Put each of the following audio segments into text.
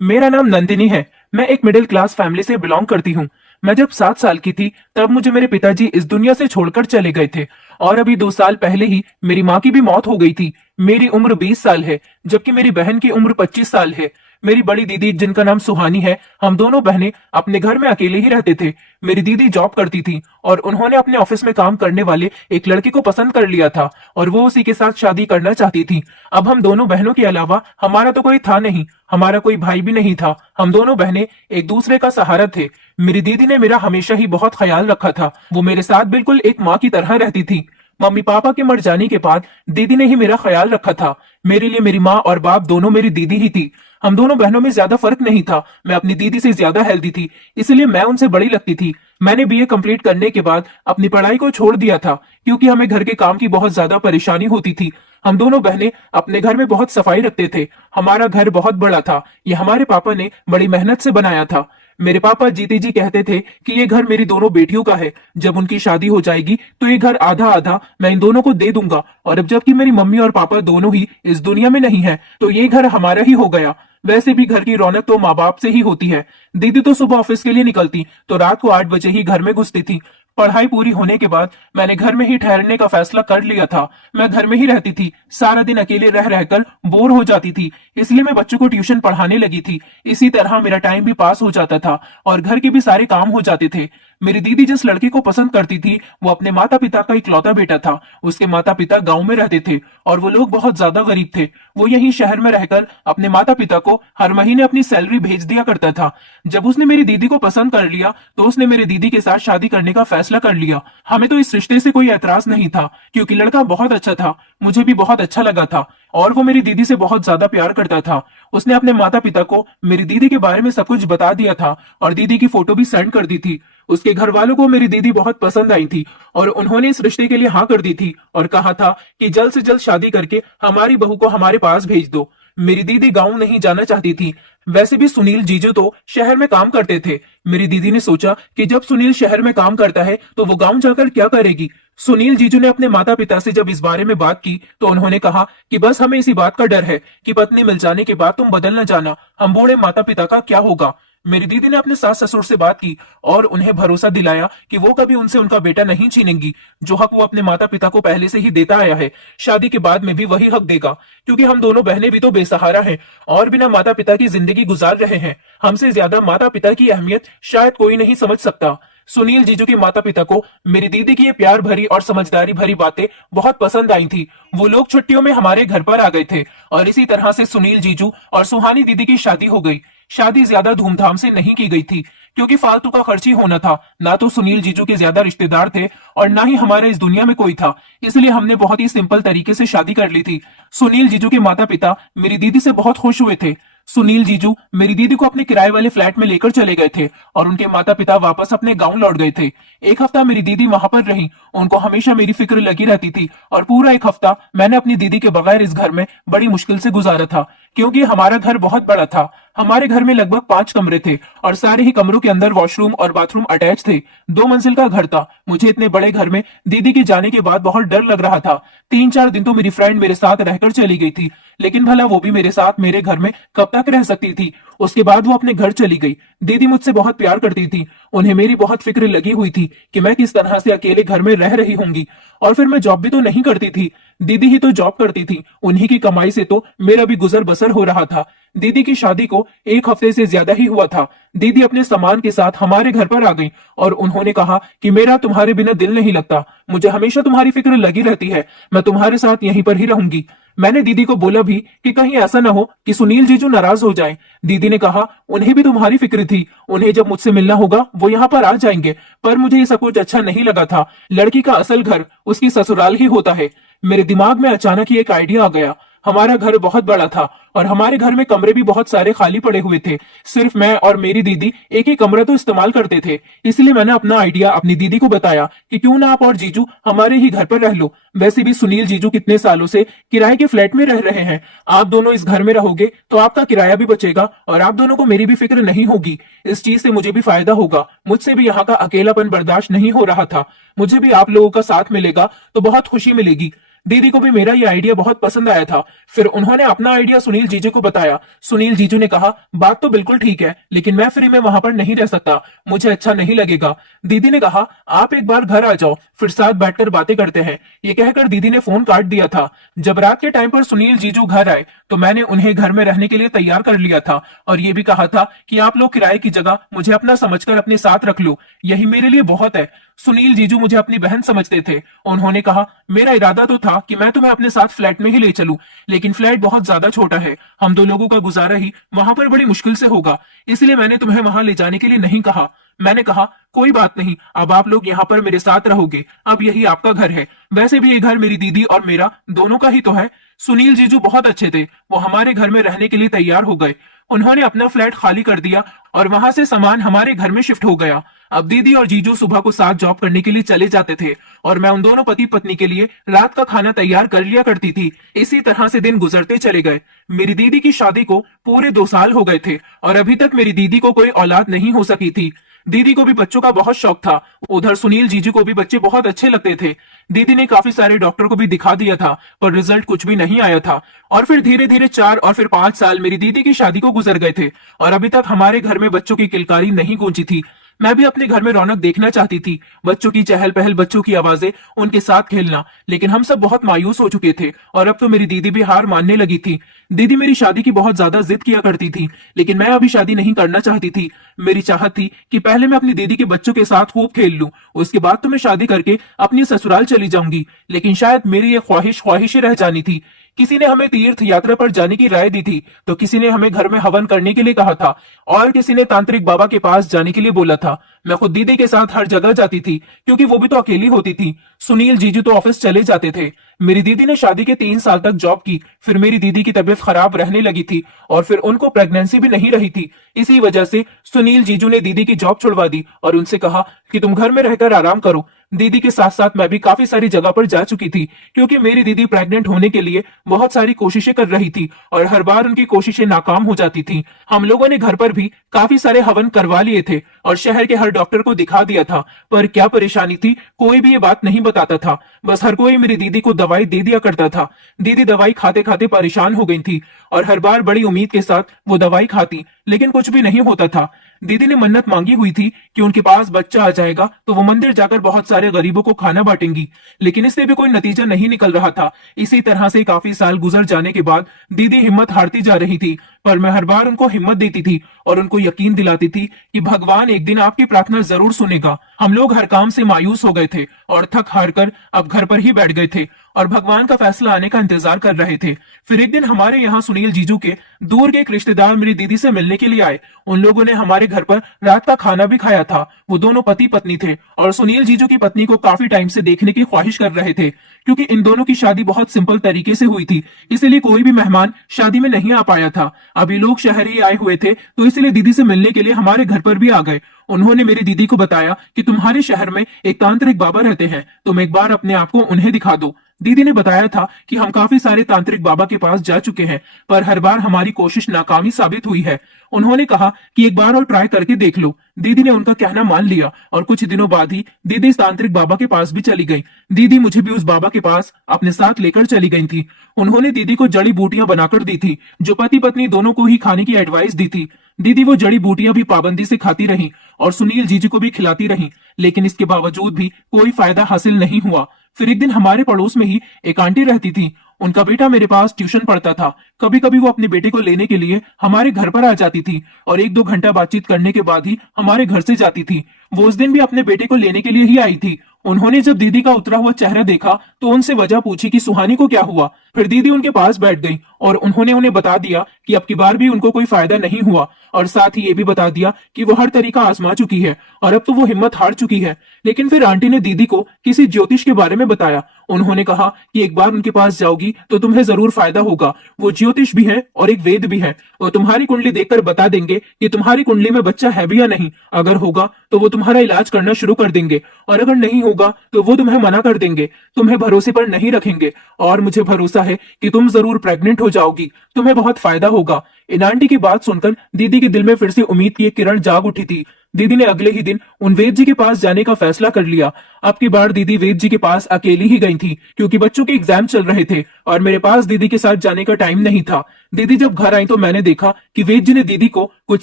मेरा नाम नंदिनी है। मैं एक मिडिल क्लास फैमिली से बिलोंग करती हूँ। मैं जब 7 साल की थी तब मुझे मेरे पिताजी इस दुनिया से छोड़कर चले गए थे और अभी 2 साल पहले ही मेरी माँ की भी मौत हो गई थी। मेरी उम्र 20 साल है जबकि मेरी बहन की उम्र 25 साल है। मेरी बड़ी दीदी जिनका नाम सुहानी है, हम दोनों बहनें अपने घर में अकेले ही रहते थे। मेरी दीदी जॉब करती थी और उन्होंने अपने ऑफिस में काम करने वाले एक लड़के को पसंद कर लिया था और वो उसी के साथ शादी करना चाहती थी। अब हम दोनों बहनों के अलावा हमारा तो कोई था नहीं, हमारा कोई भाई भी नहीं था। हम दोनों बहनें एक दूसरे का सहारा थे। मेरी दीदी ने मेरा हमेशा ही बहुत ख्याल रखा था। वो मेरे साथ बिल्कुल एक माँ की तरह रहती थी। मम्मी पापा के मर जाने के बाद दीदी ने ही मेरा ख्याल रखा था। मेरे लिए मेरी माँ और बाप दोनों मेरी दीदी ही थी। हम दोनों बहनों में ज्यादा फर्क नहीं था। मैं अपनी दीदी से ज्यादा हेल्दी थी, इसलिए मैं उनसे बड़ी लगती थी। मैंने बीए कंप्लीट करने के बाद अपनी पढ़ाई को छोड़ दिया था क्योंकि हमें घर के काम की बहुत ज्यादा परेशानी होती थी। हम दोनों बहनें अपने घर में बहुत सफाई रखते थे। हमारा घर बहुत बड़ा था। ये हमारे पापा ने बड़ी मेहनत से बनाया था। मेरे पापा जीते जी कहते थे कि ये घर मेरी दोनों बेटियों का है। जब उनकी शादी हो जाएगी तो ये घर आधा आधा मैं इन दोनों को दे दूंगा। और अब जबकि मेरी मम्मी और पापा दोनों ही इस दुनिया में नहीं है तो ये घर हमारा ही हो गया। वैसे भी घर की रौनक तो माँ बाप से ही होती है। दीदी तो सुबह ऑफिस के लिए निकलती तो रात को 8 बजे ही घर में घुसती थी। पढ़ाई पूरी होने के बाद मैंने घर में ही ठहरने का फैसला कर लिया था। मैं घर में ही रहती थी। सारा दिन अकेले रह रहकर बोर हो जाती थी, इसलिए मैं बच्चों को ट्यूशन पढ़ाने लगी थी। इसी तरह मेरा टाइम भी पास हो जाता था और घर के भी सारे काम हो जाते थे। मेरी दीदी जिस लड़के को पसंद करती थी वो अपने माता पिता का इकलौता बेटा था। उसके माता पिता गांव में रहते थे और वो लोग बहुत ज्यादा गरीब थे। वो यहीं शहर में रहकर अपने माता पिता को हर महीने अपनी सैलरी भेज दिया करता था। जब उसने मेरी दीदी को पसंद कर लिया तो उसने मेरी दीदी के साथ शादी करने का फैसला कर लिया। हमें तो इस रिश्ते से कोई एतराज नहीं था क्योंकि लड़का बहुत अच्छा था। मुझे भी बहुत अच्छा लगा था और वो मेरी दीदी से बहुत ज्यादा प्यार करता था। उसने अपने माता पिता को मेरी दीदी के बारे में सब कुछ बता दिया था और दीदी की फोटो भी सेंड कर दी थी। उसके घर वालों को मेरी दीदी बहुत पसंद आई थी और उन्होंने इस रिश्ते के लिए हाँ कर दी थी और कहा था कि जल्द से जल्द शादी करके हमारी बहू को हमारे पास भेज दो। मेरी दीदी गांव नहीं जाना चाहती थी। वैसे भी सुनील जीजू तो शहर में काम करते थे। मेरी दीदी ने सोचा कि जब सुनील शहर में काम करता है तो वो गांव जाकर क्या करेगी। सुनील जीजू ने अपने माता पिता से जब इस बारे में बात की तो उन्होंने कहा कि बस हमें इसी बात का डर है कि पत्नी मिल जाने के बाद तुम बदल न जाना, हम बूढ़े माता पिता का क्या होगा। मेरी दीदी ने अपने सास ससुर से बात की और उन्हें भरोसा दिलाया कि वो कभी उनसे उनका बेटा नहीं छीनेंगी। जो हक वो अपने माता पिता को पहले से ही देता आया है, शादी के बाद में भी वही हक देगा क्योंकि हम दोनों बहनें भी तो बेसहारा हैं और बिना माता पिता की जिंदगी गुजार रहे हैं। हमसे ज्यादा माता पिता की अहमियत शायद कोई नहीं समझ सकता। सुनील जीजू के माता पिता को मेरी दीदी की ये प्यार भरी और समझदारी भरी बातें बहुत पसंद आई थी। वो लोग छुट्टियों में हमारे घर पर आ गए थे और इसी तरह से सुनील जीजू और सुहानी दीदी की शादी हो गई। शादी ज्यादा धूमधाम से नहीं की गई थी क्योंकि फालतू का खर्च ही होना था। ना तो सुनील जीजू के ज्यादा रिश्तेदार थे और ना ही हमारा इस दुनिया में कोई था, इसलिए हमने बहुत ही सिंपल तरीके से शादी कर ली थी। सुनील जीजू के माता पिता मेरी दीदी से बहुत खुश हुए थे। सुनील जीजू मेरी दीदी को अपने किराए वाले फ्लैट में लेकर चले गए थे और उनके माता पिता वापस अपने गांव लौट गए थे। एक हफ्ता मेरी दीदी वहां पर रही। उनको हमेशा मेरी फिक्र लगी रहती थी और पूरा एक हफ्ता मैंने अपनी दीदी के बगैर इस घर में बड़ी मुश्किल से गुजारा था क्योंकि हमारा घर बहुत बड़ा था। हमारे घर में लगभग 5 कमरे थे और सारे ही कमरों के अंदर वॉशरूम और बाथरूम अटैच थे। 2 मंजिल का घर था। मुझे इतने बड़े घर में दीदी के जाने के बाद बहुत डर लग रहा था। 3-4 दिन तो मेरी फ्रेंड मेरे साथ रहकर चली गई थी, लेकिन भला वो भी मेरे साथ मेरे घर में कब तक रह सकती थी। उसके बाद वो अपने घर चली गई। दीदी मुझसे बहुत प्यार करती थी। उन्हें मेरी बहुत फिक्र लगी हुई थी कि मैं किस तरह से अकेले घर में रह रही होंगी। और फिर मैं जॉब भी तो नहीं करती थी, दीदी ही तो जॉब करती थी। उन्हीं की कमाई से तो मेरा भी गुजर बसर हो रहा था। दीदी की शादी को 1 हफ्ते से ज्यादा ही हुआ था। दीदी अपने सामान के साथ हमारे घर पर आ गई और उन्होंने कहा कि मेरा तुम्हारे बिना दिल नहीं लगता, मुझे हमेशा तुम्हारी फिक्र लगी रहती है, मैं तुम्हारे साथ यहीं पर ही रहूंगी। मैंने दीदी को बोला भी कि कहीं ऐसा ना हो कि सुनील जीजू नाराज हो जाएं। दीदी ने कहा उन्हें भी तुम्हारी फिक्र थी, उन्हें जब मुझसे मिलना होगा वो यहाँ पर आ जाएंगे। पर मुझे ये सब कुछ अच्छा नहीं लगा था। लड़की का असल घर उसकी ससुराल ही होता है। मेरे दिमाग में अचानक ही एक आइडिया आ गया। हमारा घर बहुत बड़ा था और हमारे घर में कमरे भी बहुत सारे खाली पड़े हुए थे। सिर्फ मैं और मेरी दीदी एक ही कमरा तो इस्तेमाल करते थे। इसलिए मैंने अपना आइडिया अपनी दीदी को बताया कि क्यों ना आप और जीजू हमारे ही घर पर रह लो। वैसे भी सुनील जीजू कितने सालों से किराए के फ्लैट में रह रहे हैं। आप दोनों इस घर में रहोगे तो आपका किराया भी बचेगा और आप दोनों को मेरी भी फिक्र नहीं होगी। इस चीज से मुझे भी फायदा होगा। मुझसे भी यहाँ का अकेलापन बर्दाश्त नहीं हो रहा था। मुझे भी आप लोगों का साथ मिलेगा तो बहुत खुशी मिलेगी। दीदी को भी मेरा ये आइडिया बहुत पसंद आया था। फिर उन्होंने अपना आइडिया सुनील जीजू को बताया। सुनील जीजू ने कहा, बात तो बिल्कुल ठीक है, लेकिन मैं फ्री में वहां पर नहीं रह सकता, मुझे अच्छा नहीं लगेगा। दीदी ने कहा, आप एक बार घर आ जाओ, फिर साथ बैठकर बातें करते हैं। ये कहकर दीदी ने फोन काट दिया था। जब रात के टाइम पर सुनील जीजू घर आए तो मैंने उन्हें घर में रहने के लिए तैयार कर लिया था और ये भी कहा था कि आप लोग किराए की जगह मुझे अपना समझकर अपने साथ रख लो, यही मेरे लिए बहुत है। सुनील जीजू मुझे अपनी बहन समझते थे। उन्होंने कहा, मेरा इरादा तो था कि मैं तुम्हें अपने साथ फ्लैट में ही ले चलूं, लेकिन फ्लैट बहुत ज्यादा छोटा है, हम दो लोगों का गुजारा ही वहां पर बड़ी मुश्किल से होगा, इसलिए मैंने तुम्हें वहां ले जाने के लिए नहीं कहा। मैंने कहा, कोई बात नहीं, अब आप लोग यहाँ पर मेरे साथ रहोगे, अब यही आपका घर है। वैसे भी ये घर मेरी दीदी और मेरा दोनों का ही तो है। सुनील जीजू बहुत अच्छे थे, वो हमारे घर में रहने के लिए तैयार हो गए। उन्होंने अपना फ्लैट खाली कर दिया और वहां से सामान हमारे घर में शिफ्ट हो गया। अब दीदी और जीजू सुबह को साथ जॉब करने के लिए चले जाते थे और मैं उन दोनों पति पत्नी के लिए रात का खाना तैयार कर लिया करती थी। इसी तरह से दिन गुजरते चले गए। मेरी दीदी की शादी को पूरे 2 साल हो गए थे और अभी तक मेरी दीदी को कोई औलाद नहीं हो सकी थी। दीदी को भी बच्चों का बहुत शौक था। उधर सुनील जीजू को भी बच्चे बहुत अच्छे लगते थे। दीदी ने काफी सारे डॉक्टर को भी दिखा दिया था, पर रिजल्ट कुछ भी नहीं आया था। और फिर धीरे धीरे 4 और फिर 5 साल मेरी दीदी की शादी को गुजर गए थे और अभी तक हमारे घर में बच्चों की किलकारी नहीं गूंजी थी। मैं भी अपने घर में रौनक देखना चाहती थी, बच्चों की चहल पहल, बच्चों की आवाजें, उनके साथ खेलना, लेकिन हम सब बहुत मायूस हो चुके थे और अब तो मेरी दीदी भी हार मानने लगी थी। दीदी मेरी शादी की बहुत ज्यादा जिद किया करती थी, लेकिन मैं अभी शादी नहीं करना चाहती थी। मेरी चाहत थी कि पहले मैं अपनी दीदी के बच्चों के साथ खूब खेल लूं, उसके बाद तो मैं शादी करके अपनी ससुराल चली जाऊंगी। लेकिन शायद मेरी ये ख्वाहिश ही रह जानी थी। किसी ने हमें तीर्थ यात्रा पर जाने की राय दी थी, तो किसी ने हमें घर में हवन करने के लिए कहा था और किसी ने तांत्रिक बाबा के पास जाने के लिए बोला था। मैं खुद दीदी के साथ हर जगह जाती थी, क्योंकि वो भी तो अकेली होती थी। सुनील जीजू तो ऑफिस चले जाते थे। मेरी दीदी ने शादी के 3 साल तक जॉब की, फिर मेरी दीदी की तबीयत खराब रहने लगी थी और फिर उनको प्रेगनेंसी भी नहीं रही थी। इसी वजह से सुनील जीजू ने दीदी की जॉब छुड़वा दी और उनसे कहा कि तुम घर में रहकर आराम करो। दीदी के साथ साथ मैं भी काफी सारी जगह पर जा चुकी थी, क्योंकि मेरी दीदी प्रेग्नेंट होने के लिए बहुत सारी कोशिशें कर रही थी और हर बार उनकी कोशिशें नाकाम हो जाती थी। हम लोगों ने घर पर भी काफी सारे हवन करवा लिए थे और शहर के हर डॉक्टर को दिखा दिया था, पर क्या परेशानी थी कोई भी ये बात नहीं बताता था। बस हर कोई मेरी दीदी को दवाई दे दिया करता था। दीदी दवाई खाते खाते परेशान हो गई थी और हर बार बड़ी उम्मीद के साथ वो दवाई खाती, लेकिन कुछ भी नहीं होता था। दीदी ने मन्नत मांगी हुई थी कि उनके पास बच्चा आ जाएगा तो वो मंदिर जाकर बहुत सारे गरीबों को खाना बांटेंगी, लेकिन इससे भी कोई नतीजा नहीं निकल रहा था। इसी तरह से काफी साल गुजर जाने के बाद दीदी हिम्मत हारती जा रही थी, पर मैं हर बार उनको हिम्मत देती थी और उनको यकीन दिलाती थी कि भगवान एक दिन आपकी प्रार्थना जरूर सुनेगा। हम लोग हर काम से मायूस हो गए थे और थक हार कर अब घर पर ही बैठ गए थे और भगवान का फैसला आने का इंतजार कर रहे थे। फिर एक दिन हमारे यहाँ सुनील जीजू के दूर के एक रिश्तेदार मेरी दीदी से मिलने के लिए आए। उन लोगों ने हमारे घर पर रात का खाना भी खाया था। वो दोनों पति पत्नी थे और सुनील जीजू की पत्नी को काफी टाइम से देखने की ख्वाहिश कर रहे थे, क्योंकि इन दोनों की शादी बहुत सिंपल तरीके से हुई थी, इसलिए कोई भी मेहमान शादी में नहीं आ पाया था। अभी लोग शहर ही आए हुए थे, तो इसलिए दीदी से मिलने के लिए हमारे घर पर भी आ गए। उन्होंने मेरी दीदी को बताया कि तुम्हारे शहर में एक तांत्रिक बाबा रहते हैं, तुम एक बार अपने आप को उन्हें दिखा दो। दीदी ने बताया था कि हम काफी सारे तांत्रिक बाबा के पास जा चुके हैं, पर हर बार हमारी कोशिश नाकामी साबित हुई है। उन्होंने कहा कि एक बार और ट्राई करके देख लो। दीदी ने उनका कहना मान लिया और कुछ दिनों बाद ही दीदी इस तांत्रिक बाबा के पास भी चली गई। दीदी मुझे भी उस बाबा के पास अपने साथ लेकर चली गई थी। उन्होंने दीदी को जड़ी बूटियां बनाकर दी थी, जो पति पत्नी दोनों को ही खाने की एडवाइस दी थी। दीदी वो जड़ी बूटियां भी पाबंदी से खाती रहीं और सुनील जीजू को भी खिलाती रहीं, लेकिन इसके बावजूद भी कोई फायदा हासिल नहीं हुआ। फिर एक दिन हमारे पड़ोस में ही एक आंटी रहती थी। उनका बेटा मेरे पास ट्यूशन पढ़ता था। कभी कभी वो अपने बेटे को लेने के लिए हमारे घर पर आ जाती थी और 1-2 घंटा बातचीत करने के बाद ही हमारे घर से जाती थी। वो उस दिन भी अपने बेटे को लेने के लिए ही आई थी। उन्होंने जब दीदी का उतरा हुआ चेहरा देखा तो उनसे वजह पूछी कि सुहानी को क्या हुआ। फिर दीदी उनके पास बैठ गई और उन्होंने उन्हें बता दिया कि अब की बार भी उनको कोई फायदा नहीं हुआ और साथ ही ये भी बता दिया कि वो हर तरीका आजमा चुकी है और अब तो वो हिम्मत हार चुकी है। लेकिन फिर आंटी ने दीदी को किसी ज्योतिष के बारे में बताया। उन्होंने कहा कि एक बार उनके पास जाओगी तो तुम्हें जरूर फायदा होगा। वो ज्योतिष भी है और एक वेद भी है। वो तुम्हारी कुंडली देखकर बता देंगे कि तुम्हारी कुंडली में बच्चा है भी या नहीं। अगर होगा तो वो तुम्हारा इलाज करना शुरू कर देंगे और अगर नहीं होगा तो वो तुम्हें मना कर देंगे, तुम्हें भरोसे पर नहीं रखेंगे। और मुझे भरोसा है कि तुम जरूर प्रेग्नेंट हो जाओगी, तुम्हें बहुत फायदा होगा। इन आंटी की बात सुनकर दीदी के दिल में फिर से उम्मीद की एक किरण जाग उठी थी। दीदी ने अगले ही दिन उन वेद जी के पास जाने का फैसला कर लिया। अब की बार दीदी वेद जी के पास अकेली ही गई थी, क्योंकि बच्चों के एग्जाम चल रहे थे और मेरे पास दीदी के साथ जाने का टाइम नहीं था। दीदी जब घर आई तो मैंने देखा कि वेद जी ने दीदी को कुछ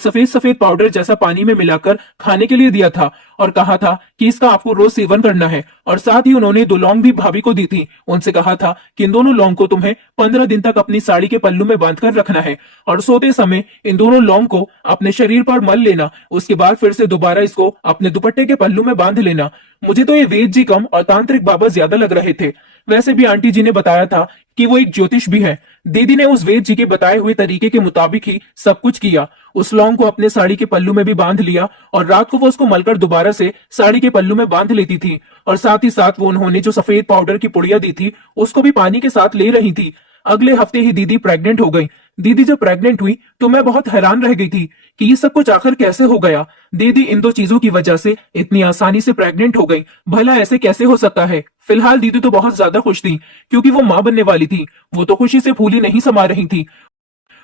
सफेद सफेद पाउडर जैसा पानी में मिलाकर खाने के लिए दिया था और कहा था कि इसका आपको रोज सेवन करना है। और साथ ही उन्होंने 2 लौंग भी भाभी को दी थी। उनसे कहा था कि इन दोनों लौंग को तुम्हें 15 दिन तक अपनी साड़ी के पल्लू में बांध कर रखना है और सोते समय इन दोनों लौंग को अपने शरीर पर मल लेना। उसके बाद फिर से दोबारा इसको अपने दुपट्टे के पल्लू में बांध लेना। मुझे तो ये वेद जी कम और तांत्रिक बाबा ज्यादा लग रहे थे। वैसे भी आंटी जी ने बताया था कि वो एक ज्योतिष भी है। दीदी ने उस वेद जी के बताए हुए तरीके के मुताबिक ही सब कुछ किया। उस लौंग को अपने साड़ी के पल्लू में भी बांध लिया और रात को वो उसको मलकर दोबारा से साड़ी के पल्लू में बांध लेती थी। और साथ ही साथ वो उन्होंने जो सफेद पाउडर की पुड़िया दी थी उसको भी पानी के साथ ले रही थी। अगले हफ्ते ही दीदी प्रेग्नेंट हो गई। दीदी जब प्रेग्नेंट हुई तो मैं बहुत हैरान रह गई थी कि ये सब कुछ आखिर कैसे हो गया। दीदी इन 2 चीजों की वजह से इतनी आसानी से प्रेग्नेंट हो गई। भला ऐसे कैसे हो सकता है। फिलहाल दीदी तो बहुत ज्यादा खुश थी, क्योंकि वो मां बनने वाली थी। वो तो खुशी से फूली नहीं समा रही थी।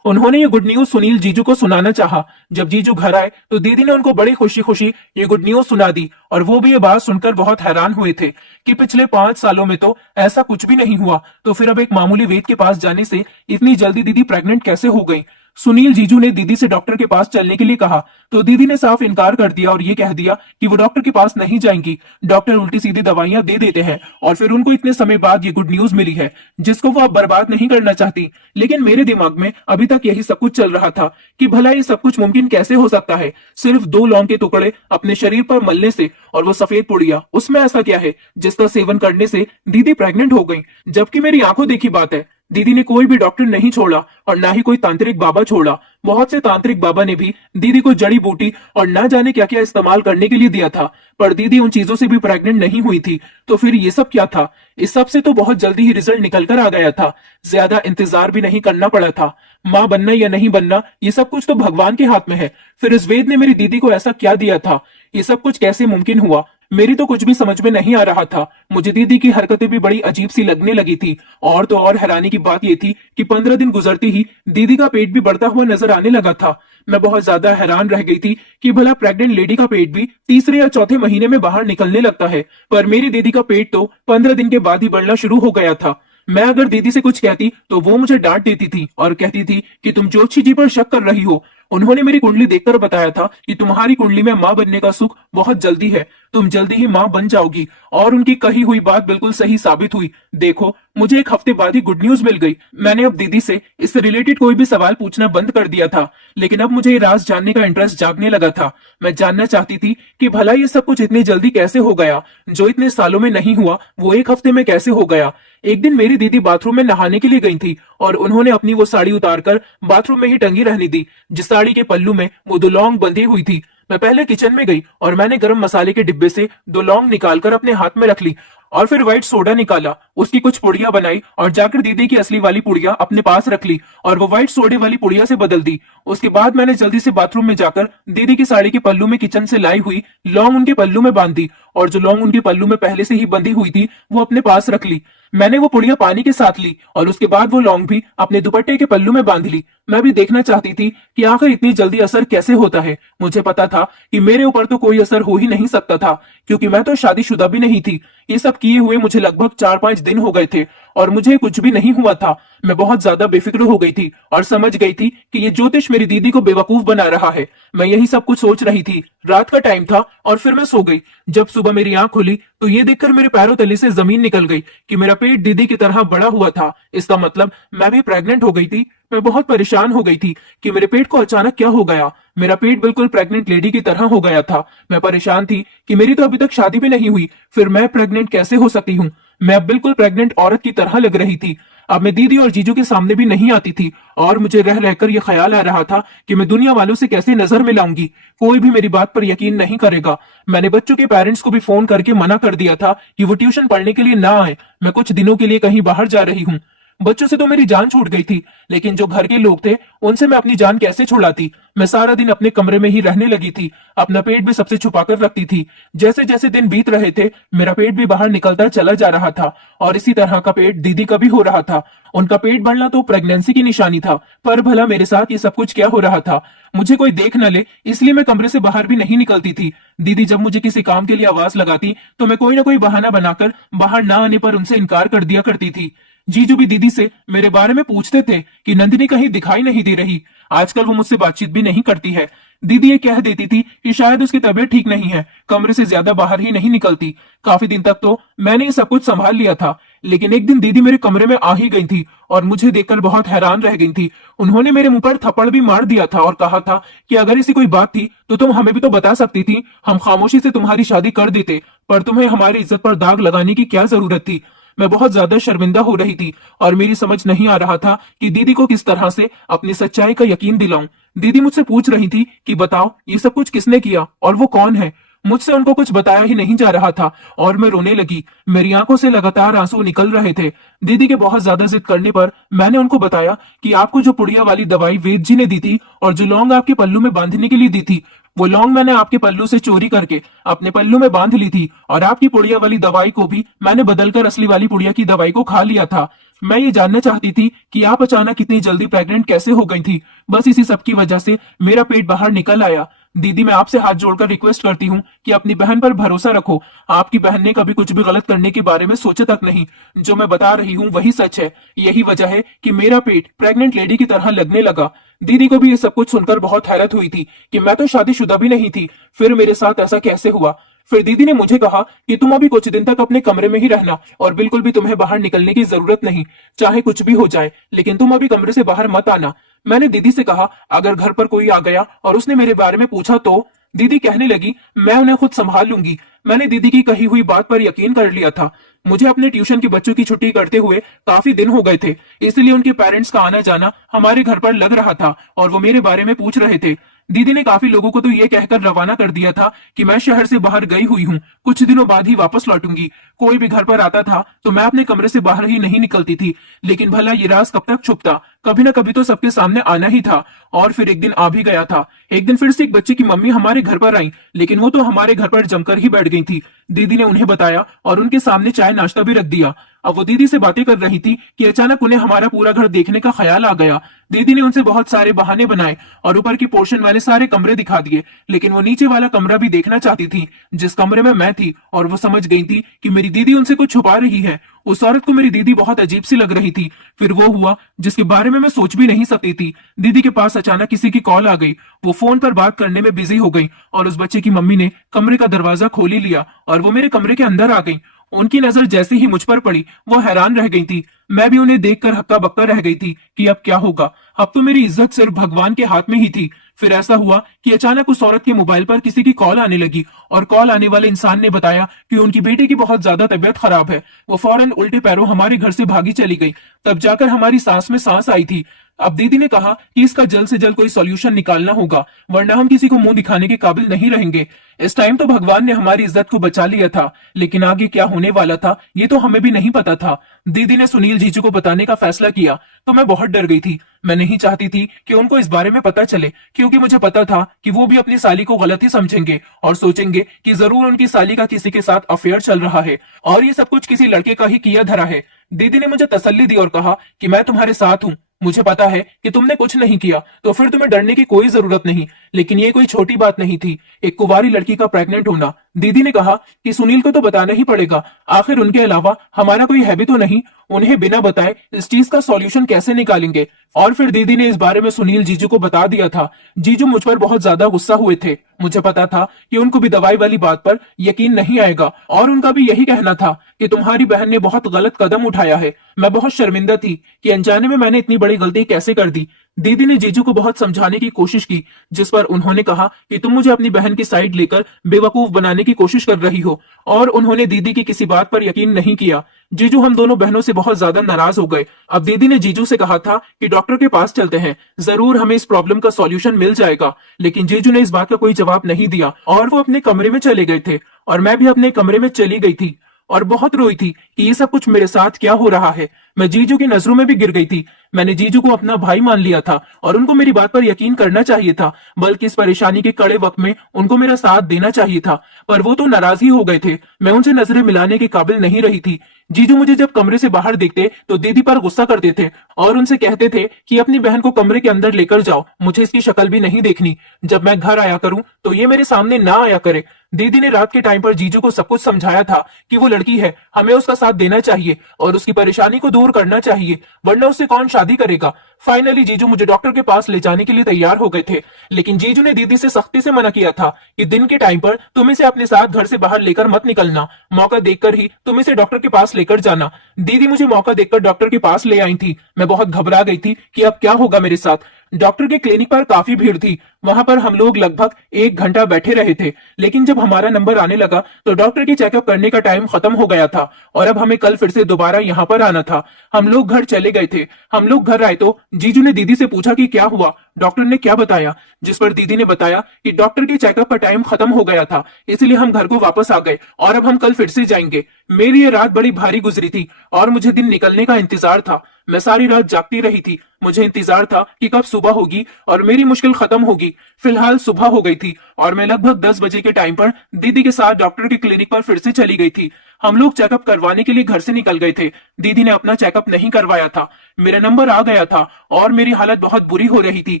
उन्होंने ये गुड न्यूज सुनील जीजू को सुनाना चाहा। जब जीजू घर आए तो दीदी ने उनको बड़ी खुशी खुशी ये गुड न्यूज सुना दी और वो भी ये बात सुनकर बहुत हैरान हुए थे कि पिछले 5 सालों में तो ऐसा कुछ भी नहीं हुआ, तो फिर अब एक मामूली वेद के पास जाने से इतनी जल्दी दीदी प्रेग्नेंट कैसे हो गई। सुनील जीजू ने दीदी से डॉक्टर के पास चलने के लिए कहा तो दीदी ने साफ इनकार कर दिया और ये कह दिया कि वो डॉक्टर के पास नहीं जाएंगी। डॉक्टर उल्टी सीधी दवाइयां दे देते हैं और फिर उनको इतने समय बाद ये गुड न्यूज मिली है जिसको वो अब बर्बाद नहीं करना चाहती। लेकिन मेरे दिमाग में अभी तक यही सब कुछ चल रहा था कि भला ये सब कुछ मुमकिन कैसे हो सकता है। सिर्फ 2 लौंग के टुकड़े अपने शरीर पर मलने से और वो सफेद पुड़िया, उसमें ऐसा क्या है जिसका सेवन करने से दीदी प्रेग्नेंट हो गई। जबकि मेरी आंखों देखी बात है, दीदी ने कोई भी डॉक्टर नहीं छोड़ा और ना ही कोई तांत्रिक बाबा छोड़ा। बहुत से तांत्रिक बाबा ने भी दीदी को जड़ी बूटी और ना जाने क्या क्या इस्तेमाल करने के लिए दिया था, पर दीदी उन चीजों से भी प्रेग्नेंट नहीं हुई थी। तो फिर ये सब क्या था। इस सब से तो बहुत जल्दी ही रिजल्ट निकल कर आ गया था। ज्यादा इंतजार भी नहीं करना पड़ा था। मां बनना या नहीं बनना ये सब कुछ तो भगवान के हाथ में है। फिर इस वेद ने मेरी दीदी को ऐसा क्या दिया था। ये सब कुछ कैसे मुमकिन हुआ। मेरी तो कुछ भी समझ में नहीं आ रहा था। मुझे दीदी की हरकतें भी बड़ी अजीब सी लगने लगी थी। और तो और हैरानी की बात यह थी कि 15 दिन गुजरती ही दीदी का पेट भी बढ़ता हुआ नजर आने लगा था। मैं बहुत ज्यादा हैरान रह गई थी कि भला प्रेग्नेंट लेडी का पेट भी तीसरे या चौथे महीने में बाहर निकलने लगता है, पर मेरी दीदी का पेट तो 15 दिन के बाद ही बढ़ना शुरू हो गया था। मैं अगर दीदी से कुछ कहती तो वो मुझे डांट देती थी और कहती थी कि तुम ज्योतिषी जी पर शक कर रही हो। उन्होंने मेरी कुंडली देखकर बताया था कि तुम्हारी कुंडली में मां बनने का सुख बहुत जल्दी है, तुम जल्दी ही मां बन जाओगी। और उनकी कही हुई बात बिल्कुल सही साबित हुई। देखो, मुझे 1 हफ्ते बाद ही गुड न्यूज मिल गई। मैंने अब दीदी से इससे रिलेटेड कोई भी सवाल पूछना बंद कर दिया था, लेकिन अब मुझे ये राज जानने का इंटरेस्ट जागने लगा था। मैं जानना चाहती थी कि भला ये सब कुछ इतनी जल्दी कैसे हो गया। जो इतने सालों में नहीं हुआ वो 1 हफ्ते में कैसे हो गया। एक दिन मेरी दीदी बाथरूम में नहाने के लिए गई थी और उन्होंने अपनी वो साड़ी उतारकर बाथरूम में ही टंगी रहने दी, जिस साड़ी के पल्लू में वो 2 लौंग बंधी हुई थी। मैं पहले किचन में गई और मैंने गरम मसाले के डिब्बे से 2 लौंग निकालकर अपने हाथ में रख ली और फिर व्हाइट सोडा निकाला, उसकी कुछ पुड़िया बनाई और जाकर दीदी की असली वाली पुड़िया अपने पास रख ली और वो व्हाइट सोडे वाली पुड़िया से बदल दी। उसके बाद मैंने जल्दी से बाथरूम में जाकर दीदी की साड़ी के पल्लू में किचन से लाई हुई लौंग उनके पल्लू में बांध दी और जो लौंग उनके पल्लू में पहले से ही बंधी हुई थी वो अपने पास रख ली। मैंने वो पुड़िया पानी के साथ ली और उसके बाद वो लौंग भी अपने दुपट्टे के पल्लू में बांध ली। मैं भी देखना चाहती थी कि आखिर इतनी जल्दी असर कैसे होता है। मुझे पता था कि मेरे ऊपर तो कोई असर हो ही नहीं सकता था, क्योंकि मैं तो शादीशुदा भी नहीं थी। ये सब किए हुए मुझे लगभग 4-5 दिन हो गए थे और मुझे कुछ भी नहीं हुआ था। मैं बहुत ज्यादा बेफिक्र हो गई थी और समझ गई थी कि ये ज्योतिष मेरी दीदी को बेवकूफ बना रहा है। मैं यही सब कुछ सोच रही थी। रात का टाइम था और फिर मैं सो गई। जब सुबह मेरी आंख खुली तो ये देखकर मेरे पैरों तले से जमीन निकल गई कि मेरा पेट दीदी की तरह बड़ा हुआ था। इसका मतलब मैं भी प्रेग्नेंट हो गई थी। मैं बहुत परेशान हो गई थी कि मेरे पेट को अचानक क्या हो गया। मेरा पेट बिल्कुल प्रेग्नेंट लेडी की तरह हो गया था। मैं परेशान थी कि मेरी तो अभी तक शादी भी नहीं हुई, फिर मैं प्रेग्नेंट कैसे हो सकती हूँ। मैं अब बिल्कुल प्रेग्नेंट औरत की तरह लग रही थी। अब मैं दीदी और जीजू के सामने भी नहीं आती थी और मुझे रह रहकर यह ख्याल आ रहा था कि मैं दुनिया वालों से कैसे नजर मिलाऊंगी। कोई भी मेरी बात पर यकीन नहीं करेगा। मैंने बच्चों के पेरेंट्स को भी फोन करके मना कर दिया था कि वो ट्यूशन पढ़ने के लिए ना आए। मैं कुछ दिनों के लिए कहीं बाहर जा रही हूँ। बच्चों से तो मेरी जान छूट गई थी, लेकिन जो घर के लोग थे उनसे मैं अपनी जान कैसे छुड़ाती। मैं सारा दिन अपने कमरे में ही रहने लगी थी। अपना पेट भी सबसे छुपाकर रखती थी। जैसे जैसे दिन बीत रहे थे मेरा पेट भी बाहर निकलता चला जा रहा था और इसी तरह का पेट दीदी का भी हो रहा था। उनका पेट बढ़ना तो प्रेगनेंसी की निशानी था, पर भला मेरे साथ ये सब कुछ क्या हो रहा था? मुझे कोई देख न ले, इसलिए मैं कमरे से बाहर भी नहीं निकलती थी। दीदी जब मुझे किसी काम के लिए आवाज लगाती तो मैं कोई ना कोई बहाना बनाकर बाहर ना आने पर उनसे इनकार कर दिया करती थी। जीजू भी दीदी से मेरे बारे में पूछते थे कि नंदिनी कहीं दिखाई नहीं दे रही। आजकल वो मुझसे बातचीत भी नहीं करती है। दीदी ये कह देती थी कि शायद उसकी तबीयत ठीक नहीं है, कमरे से ज्यादा बाहर ही नहीं निकलती। काफी दिन तक तो मैंने ये सब कुछ संभाल लिया था, लेकिन एक दिन दीदी मेरे कमरे में आ ही गई थी और मुझे देखकर बहुत हैरान रह गई थी। उन्होंने मेरे मुंह पर थप्पड़ भी मार दिया था और कहा था कि अगर ऐसी कोई बात थी तो तुम हमें भी तो बता सकती थी, हम खामोशी से तुम्हारी शादी कर देते, पर तुम्हें हमारी इज्जत पर दाग लगाने की क्या जरूरत थी? मैं बहुत ज्यादा शर्मिंदा हो रही थी और मेरी समझ नहीं आ रहा था कि दीदी को किस तरह से अपनी सच्चाई का यकीन दिलाऊं। दीदी मुझसे पूछ रही थी कि बताओ ये सब कुछ किसने किया और वो कौन है। मुझसे उनको कुछ बताया ही नहीं जा रहा था और मैं रोने लगी। मेरी आंखों से लगातार आंसू निकल रहे थे। दीदी के बहुत ज्यादा जिद करने पर मैंने उनको बताया कि आपको जो पुड़िया वाली दवाई वेद जी ने दी थी और जो लौंग आपके पल्लू में बांधने के लिए दी थी, वो लौंग मैंने आपके पल्लू से चोरी करके अपने पल्लू में बांध ली थी और आपकी पुड़िया वाली दवाई को भी मैंने बदलकर असली वाली पुड़िया की दवाई को खा लिया था। मैं ये जानना चाहती थी कि आप अचानक इतनी जल्दी प्रेग्नेंट कैसे हो गई थी। बस इसी सब की वजह से मेरा पेट बाहर निकल आया। दीदी मैं आपसे हाथ जोड़कर रिक्वेस्ट करती हूँ कि अपनी बहन पर भरोसा रखो। आपकी बहन ने कभी कुछ भी गलत करने के बारे में सोचा तक नहीं। जो मैं बता रही हूँ वही सच है। यही वजह है कि मेरा पेट प्रेग्नेंट लेडी की तरह लगने लगा। दीदी को भी ये सब कुछ सुनकर बहुत हैरत हुई थी कि मैं तो शादीशुदा भी नहीं थी, फिर मेरे साथ ऐसा कैसे हुआ। फिर दीदी ने मुझे कहा कि तुम अभी कुछ दिन तक अपने कमरे में ही रहना और बिल्कुल भी तुम्हें बाहर निकलने की जरूरत नहीं, चाहे कुछ भी हो जाए, लेकिन तुम अभी कमरे से बाहर मत आना। मैंने दीदी से कहा अगर घर पर कोई आ गया और उसने मेरे बारे में पूछा तो? दीदी कहने लगी मैं उन्हें खुद संभाल लूंगी। मैंने दीदी की कही हुई बात पर यकीन कर लिया था। मुझे अपने ट्यूशन के बच्चों की छुट्टी करते हुए काफी दिन हो गए थे, इसलिए उनके पेरेंट्स का आना जाना हमारे घर पर लग रहा था और वो मेरे बारे में पूछ रहे थे। दीदी ने काफी लोगों को तो ये कहकर रवाना कर दिया था कि मैं शहर से बाहर गई हुई हूँ, कुछ दिनों बाद ही वापस लौटूंगी। कोई भी घर पर आता था तो मैं अपने कमरे से बाहर ही नहीं निकलती थी, लेकिन भला ये राज कब तक छुपता? कभी ना कभी तो सबके सामने आना ही था। और फिर एक दिन आ भी गया था। एक दिन फिर से एक बच्चे की मम्मी हमारे घर पर आई, लेकिन वो तो हमारे घर पर जमकर ही बैठ गई थी। दीदी ने उन्हें बताया और उनके सामने चाय नाश्ता भी रख दिया। अब वो दीदी से बातें कर रही थी कि अचानक उन्हें हमारा पूरा घर देखने का ख्याल आ गया। दीदी ने उनसे बहुत सारे बहाने बनाए और ऊपर की पोर्शन वाले सारे कमरे दिखा दिए, लेकिन वो नीचे वाला कमरा भी देखना चाहती थी जिस कमरे में मैं थी, और वो समझ गई थी कि मेरी दीदी उनसे कुछ छुपा रही है। उस औरत को मेरी दीदी बहुत अजीब सी लग रही थी। फिर वो हुआ जिसके बारे में मैं सोच भी नहीं सकती थी। दीदी के पास अचानक किसी की कॉल आ गई। वो फोन पर बात करने में बिजी हो गई और उस बच्चे की मम्मी ने कमरे का दरवाजा खोल ही लिया और वो मेरे कमरे के अंदर आ गई। उनकी नजर जैसे ही मुझ पर पड़ी वो हैरान रह गई थी। मैं भी उन्हें देखकर हक्का बक्का रह गई थी कि अब क्या होगा। अब तो मेरी इज्जत सिर्फ भगवान के हाथ में ही थी। फिर ऐसा हुआ कि अचानक उस औरत के मोबाइल पर किसी की कॉल आने लगी और कॉल आने वाले इंसान ने बताया कि उनकी बेटे की बहुत ज्यादा तबीयत खराब है। वो फौरन उल्टे पैरों हमारे घर से भागी चली गई। तब जाकर हमारी सांस में सांस आई थी। अब दीदी ने कहा कि इसका जल्द से जल्द कोई सॉल्यूशन निकालना होगा, वरना हम किसी को मुंह दिखाने के काबिल नहीं रहेंगे। इस टाइम तो भगवान ने हमारी इज्जत को बचा लिया था, लेकिन आगे क्या होने वाला था ये तो हमें भी नहीं पता था। दीदी ने सुनील जीजू को बताने का फैसला किया तो मैं बहुत डर गई थी। मैं नहीं चाहती थी कि उनको इस बारे में पता चले, क्योंकि मुझे पता था कि वो भी अपनी साली को गलत ही समझेंगे और सोचेंगे कि जरूर उनकी साली का किसी के साथ अफेयर चल रहा है और ये सब कुछ किसी लड़के का ही किया धरा है। दीदी ने मुझे तसल्ली दी और कहा कि मैं तुम्हारे साथ हूँ, मुझे पता है कि तुमने कुछ नहीं किया तो फिर तुम्हें डरने की कोई जरूरत नहीं। लेकिन ये कोई छोटी बात नहीं थी, एक कुंवारी लड़की का प्रेग्नेंट होना। दीदी ने कहा कि सुनील को तो बताना ही पड़ेगा, आखिर उनके अलावा हमारा कोई है भी तो नहीं। उन्हें बिना बताए इस चीज का सॉल्यूशन कैसे निकालेंगे? और फिर दीदी ने इस बारे में सुनील जीजू को बता दिया था। जीजू मुझ पर बहुत ज्यादा गुस्सा हुए थे। मुझे पता था कि उनको भी दवाई वाली बात पर यकीन नहीं आएगा और उनका भी यही कहना था कि तुम्हारी बहन ने बहुत गलत कदम उठाया है। मैं बहुत शर्मिंदा थी कि अनजाने में मैंने इतनी बड़ी गलती कैसे कर दी। दीदी ने जीजू को बहुत समझाने की कोशिश की, जिस पर उन्होंने कहा कि तुम मुझे अपनी बहन की साइड लेकर बेवकूफ बनाने की कोशिश कर रही हो, और उन्होंने दीदी की किसी बात पर यकीन नहीं किया। जीजू हम दोनों बहनों से बहुत ज्यादा नाराज हो गए। अब दीदी ने जीजू से कहा था कि डॉक्टर के पास चलते हैं, जरूर हमें इस प्रॉब्लम का सॉल्यूशन मिल जाएगा। लेकिन जीजू ने इस बात का कोई जवाब नहीं दिया और वो अपने कमरे में चले गए थे और मैं भी अपने कमरे में चली गई थी और बहुत रोई थी कि ये सब कुछ मेरे साथ क्या हो रहा है। मैं जीजू की नजरों में भी गिर गई थी। मैंने जीजू को अपना भाई मान लिया था और उनको मेरी बात पर यकीन करना चाहिए था, बल्कि इस परेशानी के कड़े वक्त में उनको मेरा साथ देना चाहिए था। पर वो तो नाराज ही हो गए थे। मैं उनसे नजरें मिलाने के काबिल नहीं रही थी। जीजू मुझे जब कमरे से बाहर देखते तो दीदी पर गुस्सा करते थे और उनसे कहते थे कि अपनी बहन को कमरे के अंदर लेकर जाओ, मुझे इसकी शक्ल भी नहीं देखनी। जब मैं घर आया करूं तो ये मेरे सामने ना आया करे। दीदी ने रात के टाइम पर जीजू को सब कुछ समझाया था कि वो लड़की है, हमें उसका साथ देना चाहिए और उसकी परेशानी को दूर करना चाहिए, वरना उससे कौन शादी करेगा। फाइनली जीजू मुझे डॉक्टर के पास ले जाने के लिए तैयार हो गए थे, लेकिन जीजू ने दीदी से सख्ती से मना किया था कि दिन के टाइम पर तुम इसे अपने साथ घर से बाहर लेकर मत निकलना, मौका देखकर ही तुम इसे डॉक्टर के पास लेकर जाना। दीदी मुझे मौका देखकर डॉक्टर के पास ले आई थी। मैं बहुत घबरा गई थी कि अब क्या होगा मेरे साथ। डॉक्टर के क्लिनिक पर काफी भीड़ थी। वहां पर हम लोग लगभग 1 घंटा बैठे रहे थे, लेकिन जब हमारा नंबर आने लगा तो डॉक्टर के चेकअप करने का टाइम खत्म हो गया था और अब हमें कल फिर से दोबारा यहाँ पर आना था। हम लोग घर चले गए थे। हम लोग घर आए तो जीजू ने दीदी से पूछा कि क्या हुआ, डॉक्टर ने क्या बताया, जिस पर दीदी ने बताया कि डॉक्टर के चेकअप का टाइम खत्म हो गया था, इसलिए हम घर को वापस आ गए और अब हम कल फिर से जाएंगे। मेरी ये रात बड़ी भारी गुजरी थी और मुझे दिन निकलने का इंतजार था। मैं सारी रात जागती रही थी। मुझे इंतजार था कि कब सुबह होगी और मेरी मुश्किल खत्म होगी। फिलहाल सुबह हो गई थी और मैं लगभग 10 बजे के टाइम पर दीदी के साथ डॉक्टर के क्लिनिक पर फिर से चली गई थी। हम लोग चेकअप करवाने के लिए घर से निकल गए थे। दीदी ने अपना चेकअप नहीं करवाया था। मेरा नंबर आ गया था और मेरी हालत बहुत बुरी हो रही थी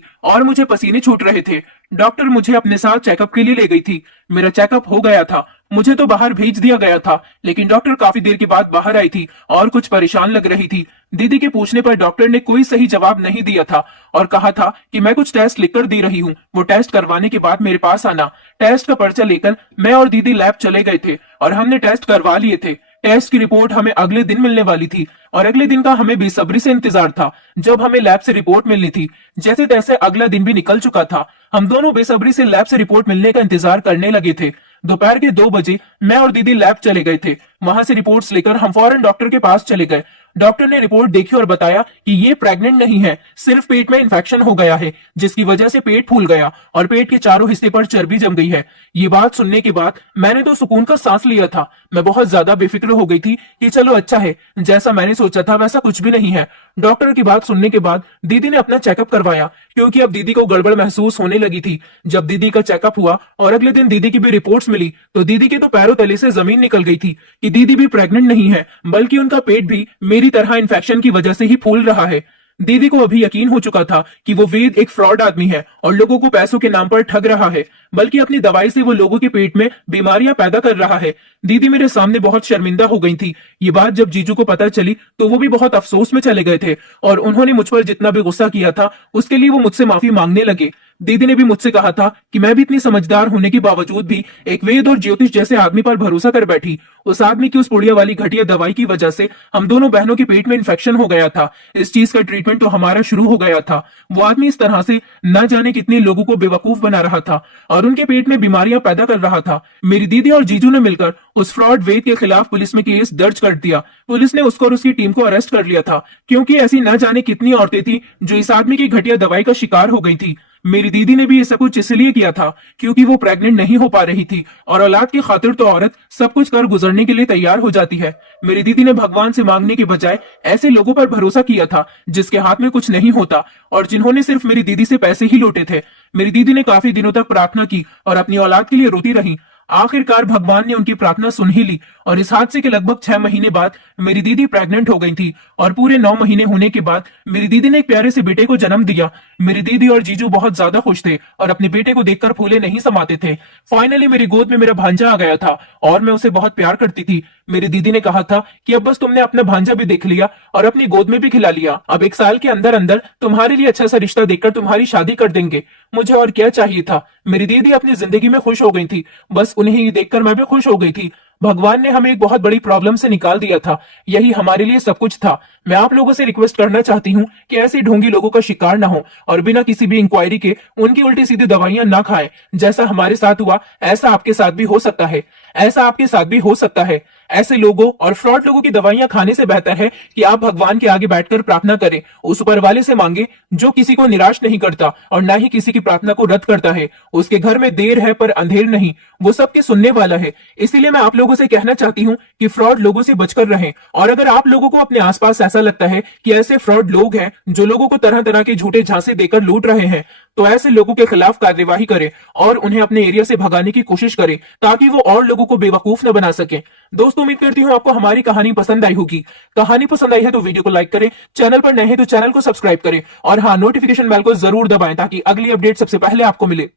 और मुझे पसीने छूट रहे थे। डॉक्टर मुझे अपने साथ चेकअप के लिए ले गई थी। मेरा चेकअप हो गया था। मुझे तो बाहर भेज दिया गया था, लेकिन डॉक्टर काफी देर के बाद बाहर आई थी और कुछ परेशान लग रही थी। दीदी के पूछने पर डॉक्टर ने कोई सही जवाब नहीं दिया था और कहा था कि मैं कुछ टेस्ट लिखकर दे रही हूँ, वो टेस्ट करवाने के बाद मेरे पास आना। टेस्ट का पर्चा लेकर मैं और दीदी लैब चले गए थे और हमने टेस्ट करवा लिए थे। टेस्ट की रिपोर्ट हमें अगले दिन मिलने वाली थी और अगले दिन का हमें बेसब्री से इंतजार था जब हमें लैब से रिपोर्ट मिलनी थी। जैसे तैसे अगला दिन भी निकल चुका था। हम दोनों बेसब्री से लैब से रिपोर्ट मिलने का इंतजार करने लगे थे। दोपहर के 2 बजे मैं और दीदी लैब चले गए थे। वहां से रिपोर्ट्स लेकर हम फौरन डॉक्टर के पास चले गए। डॉक्टर ने रिपोर्ट देखी और बताया कि ये प्रेग्नेंट नहीं है, सिर्फ पेट में इन्फेक्शन हो गया है, जिसकी वजह से पेट फूल गया और पेट के चारों हिस्से पर चर्बी जम गई है। ये बात सुनने के बाद मैंने तो सुकून का सांस लिया था। मैं बहुत ज्यादा बेफिक्र हो गई थी कि चलो अच्छा है, जैसा मैंने सोचा था वैसा कुछ भी नहीं है। डॉक्टर की बात सुनने के बाद दीदी ने अपना चेकअप करवाया, क्योंकि अब दीदी को गड़बड़ महसूस होने लगी थी। जब दीदी का चेकअप हुआ और अगले दिन दीदी की भी रिपोर्ट्स मिली तो दीदी के तो पैरों तले से जमीन निकल गई थी कि दीदी भी प्रेग्नेंट नहीं है, बल्कि उनका पेट भी मेरी तरह इन्फेक्शन की वजह से ही फूल रहा है। दीदी को अभी यकीन हो चुका था कि वो वेद एक फ्रॉड आदमी है और लोगों को पैसों के नाम पर ठग रहा है, बल्कि अपनी दवाई से वो लोगों के पेट में बीमारियां पैदा कर रहा है। दीदी मेरे सामने बहुत शर्मिंदा हो गई थी। ये बात जब जीजू को पता चली तो वो भी बहुत अफसोस में चले गए थे और उन्होंने मुझ पर जितना भी गुस्सा किया था उसके लिए वो मुझसे माफी मांगने लगे। दीदी ने भी मुझसे कहा था कि मैं भी इतनी समझदार होने के बावजूद भी एक वेद और ज्योतिष जैसे आदमी पर भरोसा कर बैठी। उस आदमी की उस पुड़िया वाली घटिया दवाई की वजह से हम दोनों बहनों के पेट में इन्फेक्शन हो गया था। इस चीज का ट्रीटमेंट तो हमारा शुरू हो गया था। वो आदमी इस तरह से न जाने कितने लोगों को बेवकूफ बना रहा था और उनके पेट में बीमारियां पैदा कर रहा था। मेरी दीदी और जीजू ने मिलकर उस फ्रॉड वेद के खिलाफ पुलिस में केस दर्ज कर दिया। पुलिस ने उसको और उसकी टीम को अरेस्ट कर लिया था, क्योंकि ऐसी न जाने कितनी औरतें थी जो इस आदमी की घटिया दवाई का शिकार हो गई थी। मेरी दीदी ने भी ये सब कुछ इसलिए किया था क्योंकि वो प्रेग्नेंट नहीं हो पा रही थी और औलाद की खातिर तो औरत सब कुछ कर गुजरने के लिए तैयार हो जाती है। मेरी दीदी ने भगवान से मांगने के बजाय ऐसे लोगों पर भरोसा किया था जिसके हाथ में कुछ नहीं होता और जिन्होंने सिर्फ मेरी दीदी से पैसे ही लूटे थे। मेरी दीदी ने काफी दिनों तक प्रार्थना की और अपनी औलाद के लिए रोती रही। आखिरकार भगवान ने उनकी प्रार्थना सुन ही ली और इस हादसे के लगभग 6 महीने बाद मेरी दीदी प्रेग्नेंट हो गई थी और पूरे 9 महीने होने के बाद मेरी दीदी ने एक प्यारे से बेटे को जन्म दिया। मेरी दीदी और जीजू बहुत ज्यादा खुश थे और अपने बेटे को देखकर फूले नहीं समाते थे। फाइनली मेरी गोद में मेरा भांजा आ गया था और मैं उसे बहुत प्यार करती थी। मेरी दीदी ने कहा था कि अब बस तुमने अपना भांजा भी देख लिया और अपनी गोद में भी खिला लिया, अब 1 साल के अंदर अंदर तुम्हारे लिए अच्छा सा रिश्ता देखकर तुम्हारी शादी कर देंगे। मुझे और क्या चाहिए था। मेरी दीदी अपनी जिंदगी में खुश हो गई थी। बस उन्हें ये देखकर मैं भी खुश हो गई थी। भगवान ने हमें एक बहुत बड़ी प्रॉब्लम से निकाल दिया था। यही हमारे लिए सब कुछ था। मैं आप लोगों से रिक्वेस्ट करना चाहती हूँ कि ऐसे ढोंगी लोगों का शिकार ना हो और बिना किसी भी इंक्वायरी के उनकी उल्टी सीधी दवाइयां ना खाएं। जैसा हमारे साथ हुआ ऐसा आपके साथ भी हो सकता है। ऐसा आपके साथ भी हो सकता है। ऐसे लोगों और फ्रॉड लोगों की दवाइयां खाने से बेहतर है कि आप भगवान के आगे बैठकर प्रार्थना करें, उस ऊपर वाले से मांगे जो किसी को निराश नहीं करता और ना ही किसी की प्रार्थना को रद्द करता है। उसके घर में देर है पर अंधेर नहीं, वो सबके सुनने वाला है। इसीलिए मैं आप लोगों से कहना चाहती हूँ कि फ्रॉड लोगों से बचकर रहें। और अगर आप लोगों को अपने आसपास ऐसा लगता है कि ऐसे फ्रॉड लोग हैं जो लोगों को तरह तरह के झूठे झांसे देकर लूट रहे हैं, तो ऐसे लोगों के खिलाफ कार्यवाही करें और उन्हें अपने एरिया से भगाने की कोशिश करें ताकि वो और लोगों को बेवकूफ न बना सके। दोस्तों, उम्मीद करती हूँ आपको हमारी कहानी पसंद आई होगी। कहानी पसंद आई है तो वीडियो को लाइक करें, चैनल पर नए हैं तो चैनल को सब्सक्राइब करें और हाँ, नोटिफिकेशन बेल को जरूर दबाएं ताकि अगली अपडेट सबसे पहले आपको मिले।